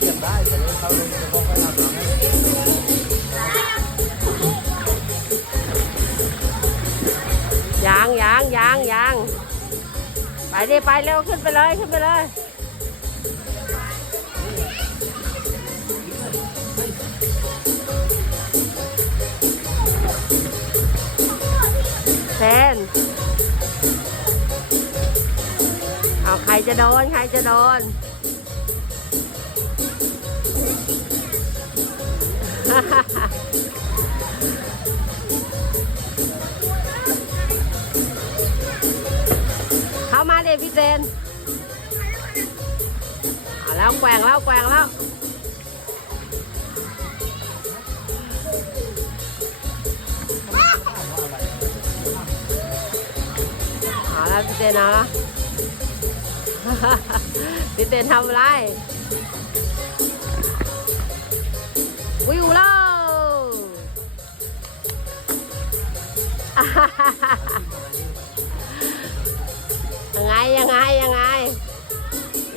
เก็บได้แต่ว่าเขาเลยจะบอกให้อาบน้ำให้ยางยางยางยางไปดิไปเร็วขึ้นไปเลยขึ้นไปเลย รจะโดน ใครจะโดน เข้ามาเด็พี่เจนเอาแล้วแกว่งแล้วแกว่งแล้วเอาแล้ว พี่เจนเอาแล้นทำอะไรวิวแล้วยังไงยังไงยังไง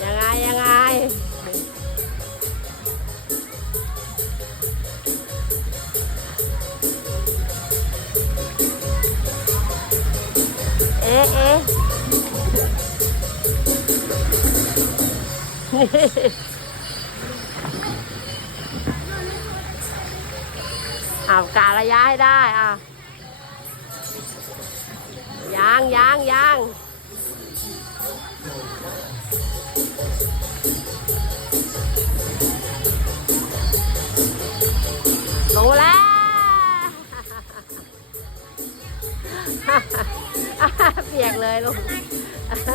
ยังไงยังไงเอ๊ะเอ๊ะ เอาการะยะให้ได้อะยางยางยางลงแล้วเปียกเลยลูก